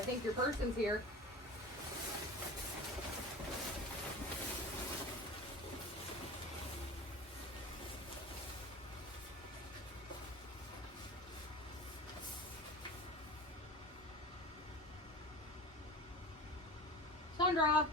I think your person's here. Sandra.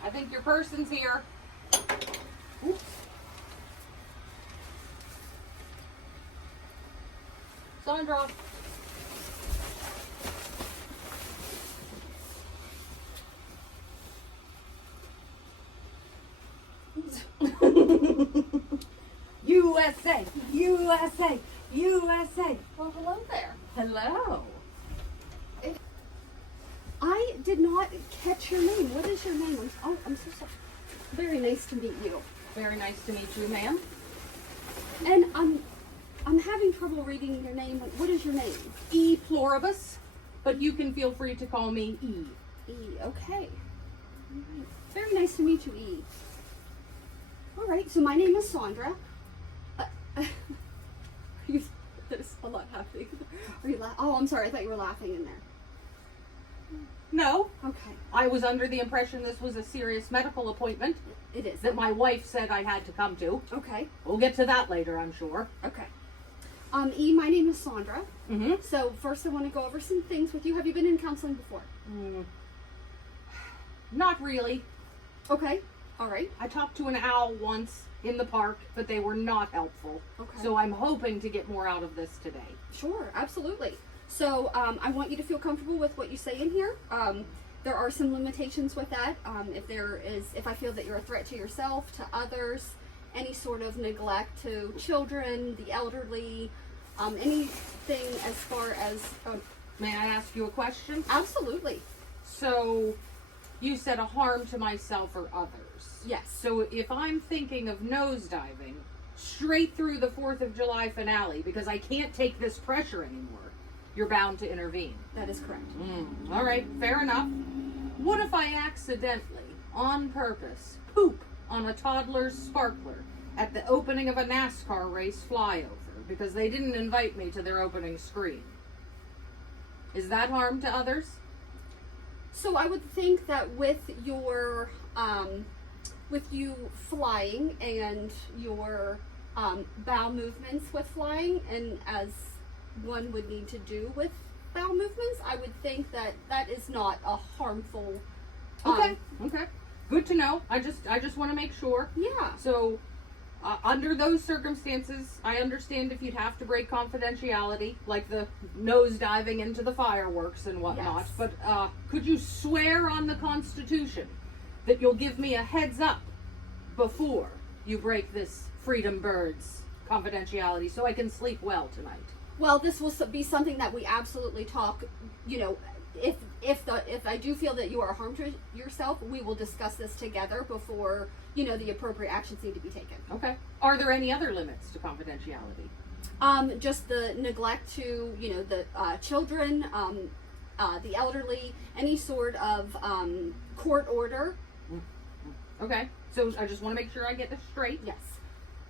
I think your person's here. Oops. Sandra. USA, USA, USA. Well, hello there. Hello. I did not catch your name. What is your name? I'm so sorry. Very nice to meet you. Very nice to meet you, ma'am. And I'm having trouble reading your name. What is your name? E. Pluribus, but you can feel free to call me E. E. Okay. All right. Very nice to meet you, E. All right. So my name is Sandra. There's a lot happening. Are you oh, I'm sorry. I thought you were laughing in there. No. Okay. I was under the impression this was a serious medical appointment It is. that my wife said I had to come to. Okay. We'll get to that later, I'm sure. Okay. E, my name is Sandra. Mm-hmm. So first I want to go over some things with you. Have you been in counseling before? Not really. Okay. All right. I talked to an owl once in the park, but they were not helpful. Okay. So I'm hoping to get more out of this today. Sure, absolutely. So I want you to feel comfortable with what you say in here. There are some limitations with that. If I feel that you're a threat to yourself, to others, any sort of neglect to children, the elderly, anything as far as... May I ask you a question? Absolutely. So, you said a harm to myself or others. Yes. So if I'm thinking of nosediving straight through the 4th of July finale because I can't take this pressure anymore, you're bound to intervene. That is correct. All right, fair enough. What if I accidentally, on purpose, poop on a toddler's sparkler at the opening of a NASCAR race flyover because they didn't invite me to their opening screen? Is that harm to others? So I would think that with your, with you flying and your bowel movements with flying, and as one would need to do with bowel movements, I would think that that is not a harmful. Okay. Good to know. I just want to make sure. Yeah. So, under those circumstances, I understand if you'd have to break confidentiality, like the nose diving into the fireworks and whatnot. Yes. But could you swear on the Constitution that you'll give me a heads up before you break this Freedom Birds confidentiality so I can sleep well tonight? Well, this will be something that we absolutely talk. You know, if I do feel that you are a harm to yourself, we will discuss this together before the appropriate actions need to be taken. Okay. Are there any other limits to confidentiality? Just the neglect to the children, the elderly, any sort of court order. Okay. So I just want to make sure I get this straight. Yes.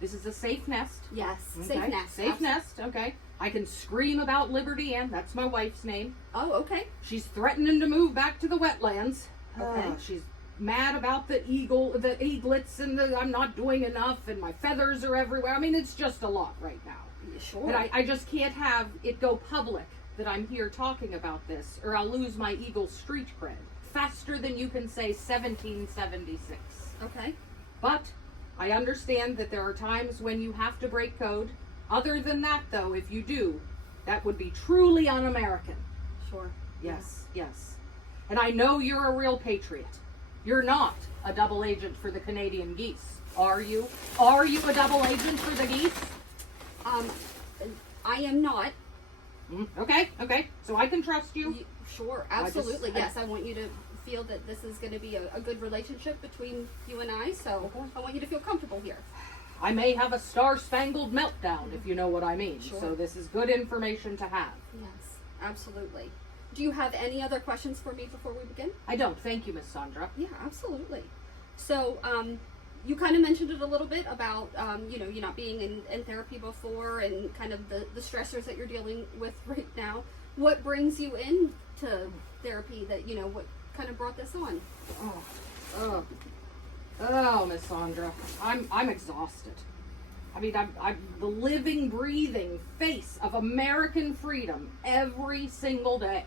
This is a safe nest. Yes. Okay. Safe nest. Safe nest. Okay. I can scream about Liberty Ann. That's my wife's name. Oh, okay. She's threatening to move back to the wetlands. Okay. She's mad about the eaglets, and I'm not doing enough, and my feathers are everywhere. I mean, it's just a lot right now. Sure. But I just can't have it go public that I'm here talking about this, or I'll lose my Eagle street cred faster than you can say 1776. Okay. But I understand that there are times when you have to break code. Other than that, though, if you do, that would be truly un-American. Sure. Yes, yes. And I know you're a real patriot. You're not a double agent for the Canadian geese, are you? Are you a double agent for the geese? I am not. Okay. So I can trust you. Sure, absolutely. Yes, I want you to feel that this is going to be a good relationship between you and I, so Okay. I want you to feel comfortable here. I may have a star-spangled meltdown, if you know what I mean. Sure. So this is good information to have. Yes, absolutely. Do you have any other questions for me before we begin? I don't. Thank you, Miss Sandra. Yeah, absolutely. So, you kind of mentioned it a little bit about, you not being in therapy before and kind of the stressors that you're dealing with right now. What brings you into therapy that, what kind of brought this on? Oh, Miss Sandra, I'm exhausted. I mean, I'm the living, breathing face of American freedom every single day.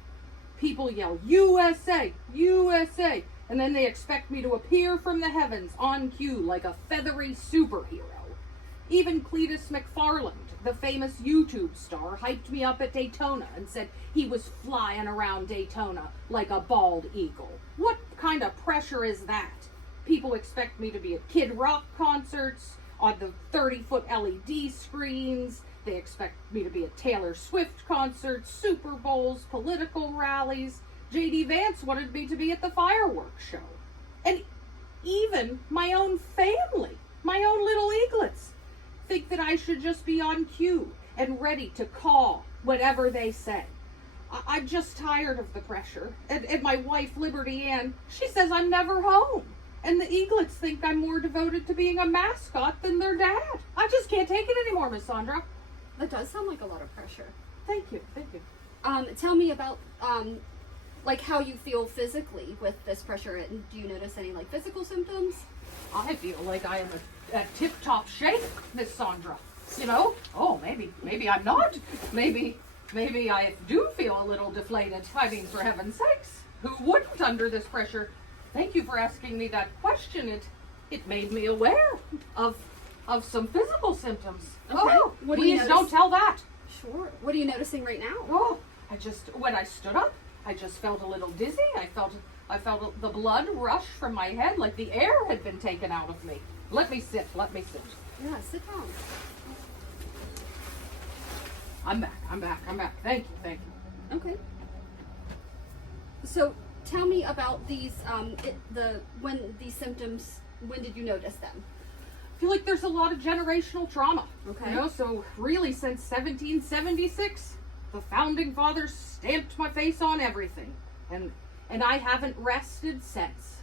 People yell, USA, USA, and then they expect me to appear from the heavens on cue like a feathery superhero. Even Cletus McFarland, the famous YouTube star, hyped me up at Daytona and said he was flying around Daytona like a bald eagle. What kind of pressure is that? People expect me to be at Kid Rock concerts, on the 30-foot LED screens. They expect me to be at Taylor Swift concerts, Super Bowls, political rallies. J.D. Vance wanted me to be at the fireworks show. And even my own family, my own little eaglets, think that I should just be on cue and ready to call whatever they say. I'm just tired of the pressure. And my wife, Liberty Ann, she says I'm never home. And the eaglets think I'm more devoted to being a mascot than their dad. I just can't take it anymore, Miss Sandra. That does sound like a lot of pressure. Thank you, thank you. Tell me about, how you feel physically with this pressure. And do you notice any, physical symptoms? I feel like I am a tip-top shape, Miss Sandra. Oh, maybe I'm not. Maybe I do feel a little deflated. I mean, for heaven's sakes, who wouldn't under this pressure? Thank you for asking me that question. It made me aware of some physical symptoms. Okay. Oh, What do you please notice? don't tell that. Sure. What are you noticing right now? Oh, when I stood up, I just felt a little dizzy. I felt the blood rush from my head like the air had been taken out of me. Let me sit. Yeah, sit down. I'm back. Thank you. Okay. So tell me about these, when did you notice them? I feel like there's a lot of generational trauma. Okay. So really since 1776, the founding fathers stamped my face on everything. And I haven't rested since.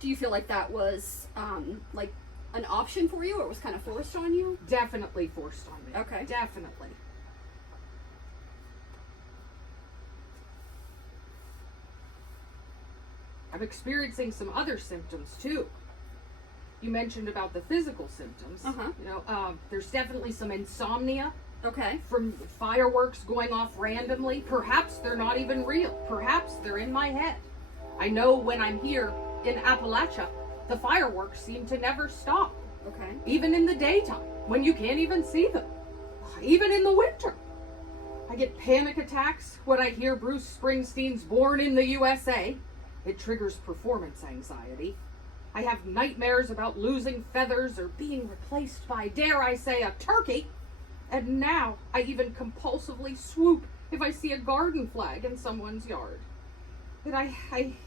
Do you feel like that was, an option for you, or it was kind of forced on you? Definitely forced on me. Okay. Definitely. I'm experiencing some other symptoms too. You mentioned about the physical symptoms. Uh-huh. There's definitely some insomnia Okay. from fireworks going off randomly. Perhaps they're not even real. Perhaps they're in my head. I know when I'm here in Appalachia, the fireworks seem to never stop. Okay. Even in the daytime, when you can't even see them. Even in the winter. I get panic attacks when I hear Bruce Springsteen's Born in the USA. It triggers performance anxiety. I have nightmares about losing feathers or being replaced by, dare I say, a turkey. And now I even compulsively swoop if I see a garden flag in someone's yard. And I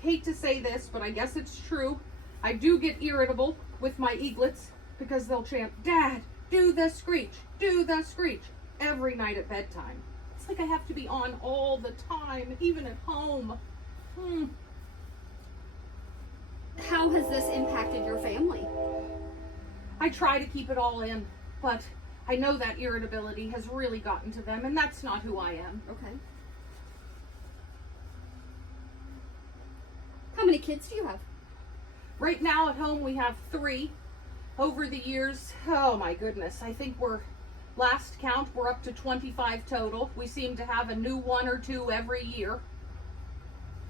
hate to say this, but I guess it's true. I do get irritable with my eaglets because they'll chant, "Dad, do the screech, every night at bedtime. It's like I have to be on all the time, even at home. How has this impacted your family? I try to keep it all in, but I know that irritability has really gotten to them, and that's not who I am. Okay. How many kids do you have? Right now at home we have 3. Over the years, oh my goodness, I think last count, we're up to 25 total. We seem to have a new 1 or 2 every year.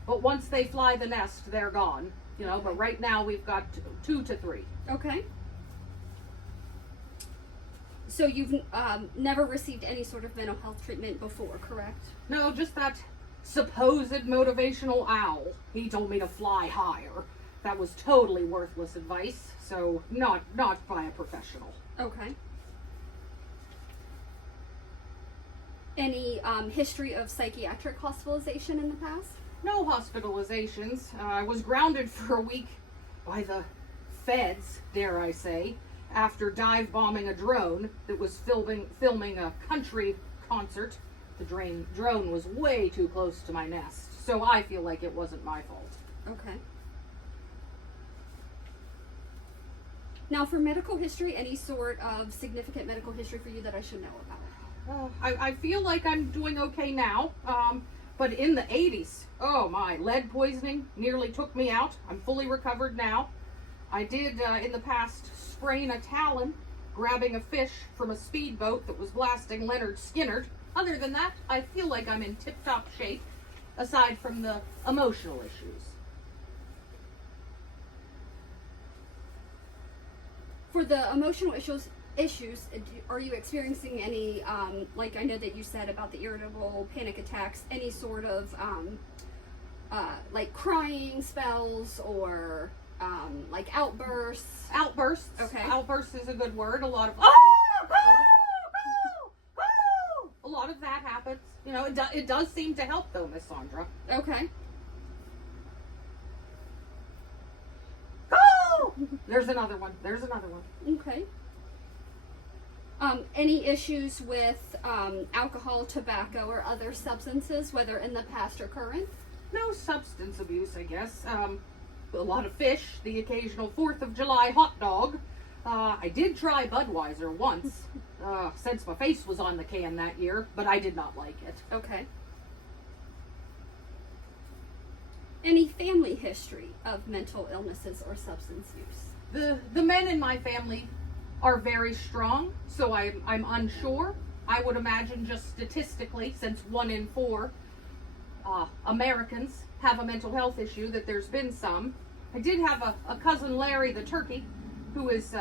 But once they fly the nest, they're gone. But right now we've got 2 to 3. Okay. So you've never received any sort of mental health treatment before, correct? No, just that supposed motivational owl. He told me to fly higher. That was totally worthless advice, so not by a professional. Okay. Any history of psychiatric hospitalization in the past? No hospitalizations. I was grounded for a week by the feds, dare I say, after dive bombing a drone that was filming a country concert. The drone was way too close to my nest, so I feel like it wasn't my fault. Okay. Now, for medical history, any sort of significant medical history for you that I should know about? I feel like I'm doing okay now, but in the 80s, oh my, lead poisoning nearly took me out. I'm fully recovered now. I did, in the past, sprain a talon grabbing a fish from a speedboat that was blasting Leonard Skinnerd. Other than that, I feel like I'm in tip-top shape, aside from the emotional issues. For the emotional issues, are you experiencing any, like I know that you said about the irritable panic attacks, any sort of, like crying spells or, like outbursts? Outbursts. Okay. Outbursts is a good word. A lot of, a lot of that happens. You know, it does seem to help though, Miss Sandra. Okay. There's another one. Okay. Any issues with alcohol, tobacco, or other substances, whether in the past or current? No substance abuse, I guess. A lot of fish, the occasional 4th of July hot dog. I did try Budweiser once, since my face was on the can that year, but I did not like it. Okay. Any family history of mental illnesses or substance use? The men in my family are very strong, so I'm unsure. I would imagine just statistically, since 1 in 4 Americans have a mental health issue, that there's been some. I did have a cousin Larry the turkey, who is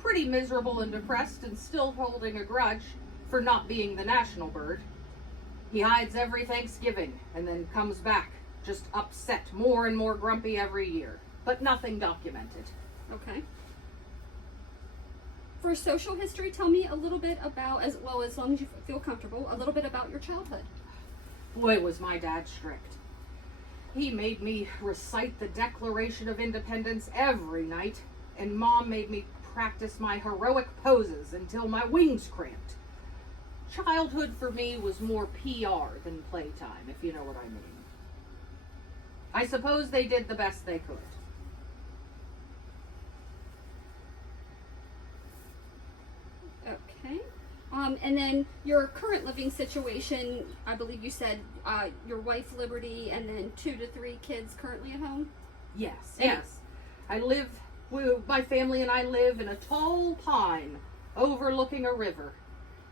pretty miserable and depressed and still holding a grudge for not being the national bird. He hides every Thanksgiving and then comes back just upset, more and more grumpy every year, but nothing documented. Okay. For social history, tell me a little bit about, as well as long as you feel comfortable, a little bit about your childhood. Boy, was my dad strict. He made me recite the Declaration of Independence every night, and Mom made me practice my heroic poses until my wings cramped. Childhood for me was more PR than playtime, if you know what I mean. I suppose they did the best they could. Okay. And then your current living situation, I believe you said your wife Liberty and then 2 to 3 kids currently at home? Yes. My family and I live in a tall pine overlooking a river.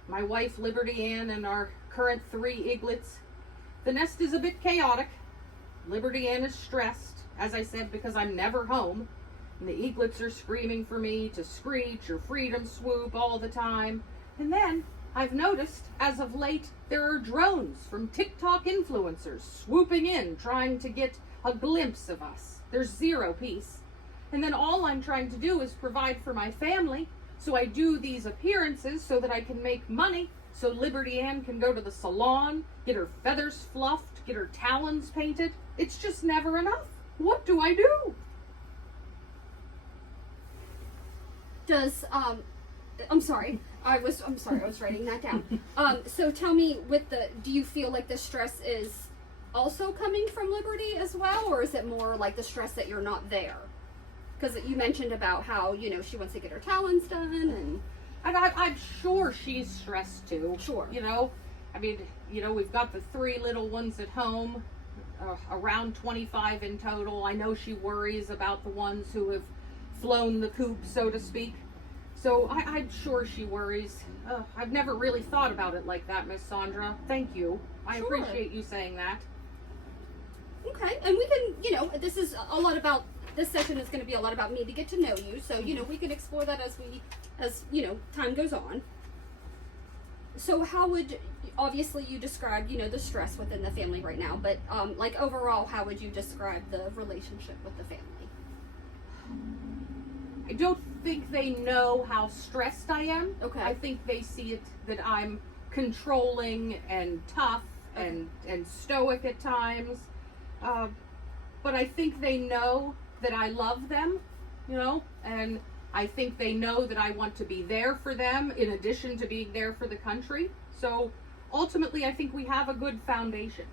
My wife Liberty Ann and our current 3 eaglets. The nest is a bit chaotic. Liberty Ann is stressed, as I said, because I'm never home. And the eaglets are screaming for me to screech or freedom swoop all the time. And then, I've noticed, as of late, there are drones from TikTok influencers swooping in, trying to get a glimpse of us. There's zero peace. And then all I'm trying to do is provide for my family, so I do these appearances so that I can make money, so Liberty Ann can go to the salon, get her feathers fluffed, get her talons painted. It's just never enough. What do I do? Does, I'm sorry, I was writing that down. So tell me, do you feel like the stress is also coming from Liberty as well, or is it more like the stress that you're not there? Because you mentioned about how, she wants to get her talons done, and I'm sure she's stressed too. Sure. We've got the 3 little ones at home, around 25 in total. I know she worries about the ones who have flown the coop, so to speak. So I'm sure she worries. I've never really thought about it like that, Miss Sandra. Thank you. I Sure. appreciate you saying that. Okay, and we can, this is a lot about, this session is going to be a lot about me to get to know you, so, we can explore that as time goes on. So how would, obviously you described, the stress within the family right now, but, overall, how would you describe the relationship with the family? I don't think they know how stressed I am. Okay. I think they see it that I'm controlling and tough and stoic at times. But I think they know that I love them you know, and I think they know that I want to be there for them in addition to being there for the country. So ultimately, I think we have a good foundation.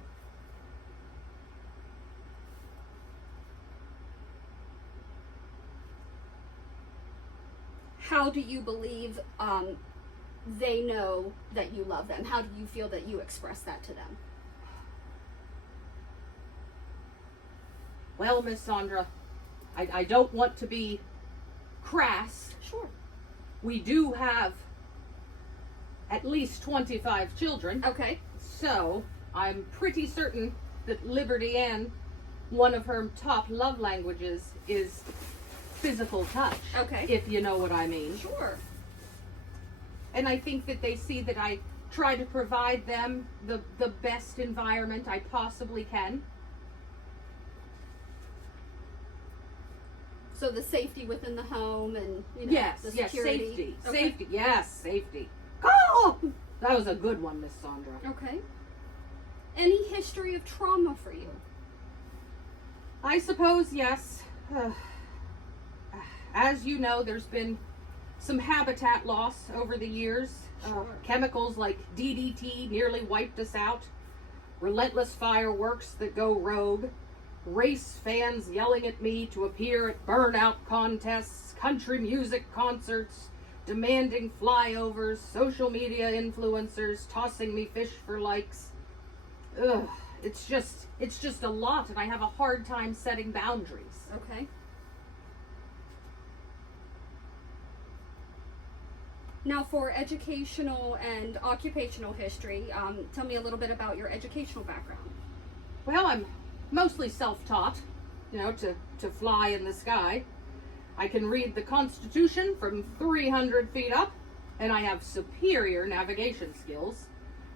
How do you believe they know that you love them? How do you feel that you express that to them? Well, Miss Sandra, I don't want to be crass. Sure. We do have at least 25 children. Okay. So I'm pretty certain that Liberty Ann, one of her top love languages is physical touch. Okay. If you know what I mean. Sure. And I think that they see that I try to provide them the best environment I possibly can. So the safety within the home and, you know, Yes, the yes, security. safety. Okay. Safety, yes, safety. Oh! That was a good one, Miss Sandra. Okay. Any history of trauma for you? I suppose, yes. As you know, there's been some habitat loss over the years. Sure. Chemicals like DDT nearly wiped us out. Relentless fireworks that go rogue. Race fans yelling at me to appear at burnout contests. Country music concerts. Demanding flyovers. Social media influencers tossing me fish for likes. Ugh. It's just a lot, and I have a hard time setting boundaries. Okay. Now, for educational and occupational history, tell me a little bit about your educational background. Well, I'm mostly self-taught, you know, to fly in the sky. I can read the Constitution from 300 feet up, and I have superior navigation skills.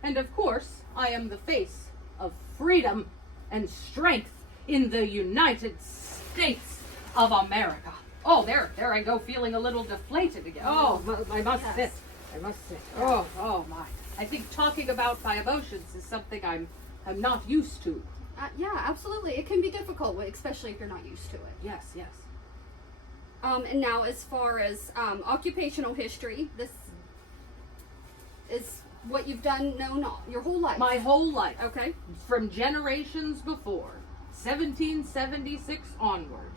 And of course, I am the face of freedom and strength in the United States of America. Oh, there I go, feeling a little deflated again. Oh, I must sit. I must sit. Oh my. I think talking about my emotions is something I'm not used to. Yeah, absolutely. It can be difficult, especially if you're not used to it. Yes, yes. And now, as far as occupational history, this is what you've known your whole life. My whole life. Okay. From generations before, 1776 onward.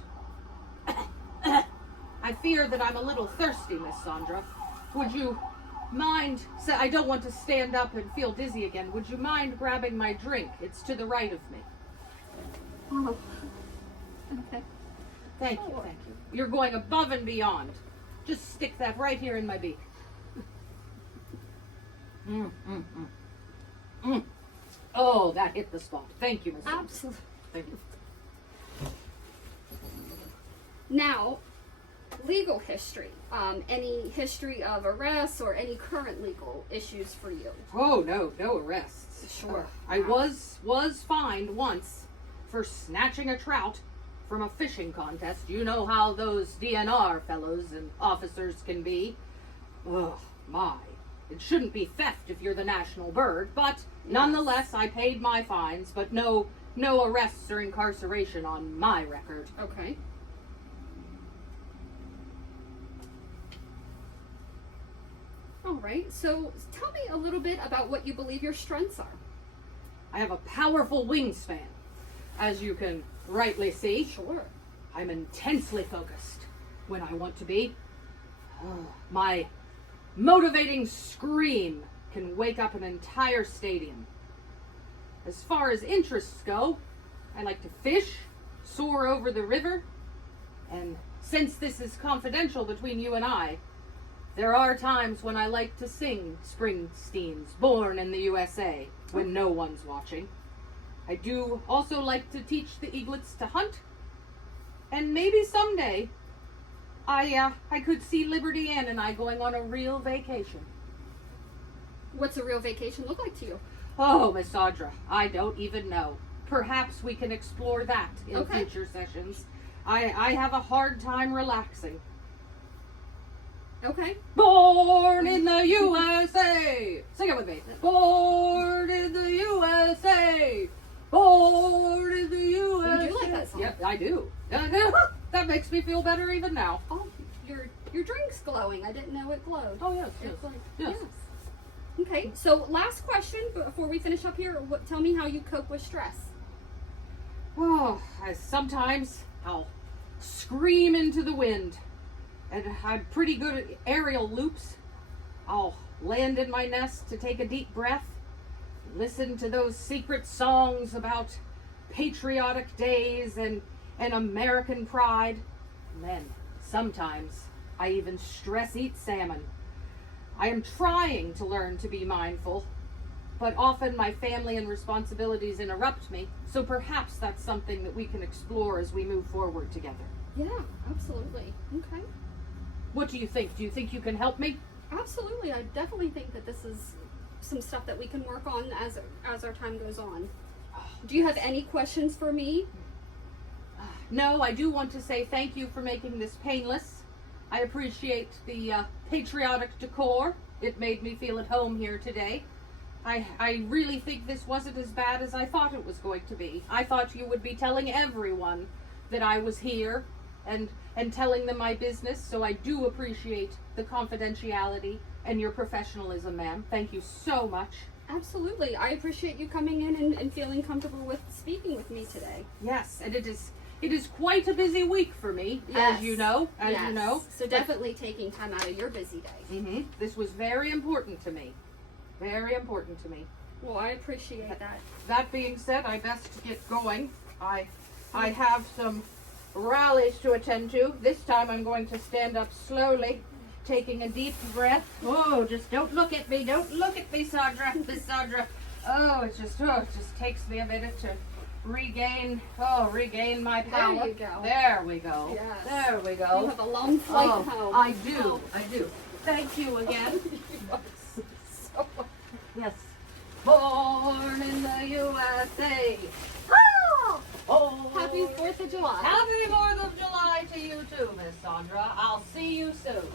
I fear that I'm a little thirsty, Miss Sandra. Would you mind, I don't want to stand up and feel dizzy again. Would you mind grabbing my drink? It's to the right of me. Oh. Okay. Thank you, thank you. You're going above and beyond. Just stick that right here in my beak. Oh, that hit the spot. Thank you, Miss Sandra. Absolutely. Thank you. Now, legal history. Any history of arrests or any current legal issues for you? Oh, no arrests. Sure. I was fined once for snatching a trout from a fishing contest. You know how those DNR fellows and officers can be. Oh, my. It shouldn't be theft if you're the national bird, but nonetheless, I paid my fines, but no arrests or incarceration on my record. Okay. All right, so tell me a little bit about what you believe your strengths are. I have a powerful wingspan, as you can rightly see. Sure. I'm intensely focused when I want to be. My motivating scream can wake up an entire stadium. As far as interests go, I like to fish, soar over the river, and since this is confidential between you and I, there are times when I like to sing Springsteen's Born in the USA when no one's watching. I do also like to teach the eaglets to hunt, and maybe someday I could see Liberty Ann and I going on a real vacation. What's a real vacation look like to you? Oh, Miss Audra, I don't even know. Perhaps we can explore that in future sessions. I have a hard time relaxing. Okay. Born in the USA! Sing it with me. Born in the USA! Born in the USA! You do like that song? Yep, I do. that makes me feel better even now. Oh, your drink's glowing. I didn't know it glowed. Oh, yes, It's like, yes. Okay, so last question before we finish up here. Tell me how you cope with stress. Oh, sometimes I'll scream into the wind. And I'm pretty good at aerial loops. I'll land in my nest to take a deep breath, listen to those secret songs about patriotic days and American pride. And then, sometimes, I even stress eat salmon. I am trying to learn to be mindful, but often my family and responsibilities interrupt me, so perhaps that's something that we can explore as we move forward together. Yeah, absolutely. Okay. What do you think? Do you think you can help me? Absolutely. I definitely think that this is some stuff that we can work on as our time goes on. Do you have any questions for me? No, I do want to say thank you for making this painless. I appreciate the patriotic decor. It made me feel at home here today. I really think this wasn't as bad as I thought it was going to be. I thought you would be telling everyone that I was here and telling them my business, so I do appreciate the confidentiality and your professionalism, ma'am. Thank you so much. Absolutely. I appreciate you coming in and feeling comfortable with speaking with me today. Yes, and it is quite a busy week for me, Yes. as you know. So definitely taking time out of your busy day. This was very important to me. Very important to me. Well, I appreciate that. That being said, I best get going. I have some rallies to attend to. This time I'm going to stand up slowly, taking a deep breath. Oh, just don't look at me. Don't look at me, Sandra. Miss Sandra. Oh, it just takes me a minute to regain my power. There you go. There we go. Yes. There we go. You have a long flight Oh, home. I do. Oh. I do. Thank you again. So Yes. Born in the USA. Oh, happy 4th of July. Happy 4th of July to you too, Miss Sandra. I'll see you soon.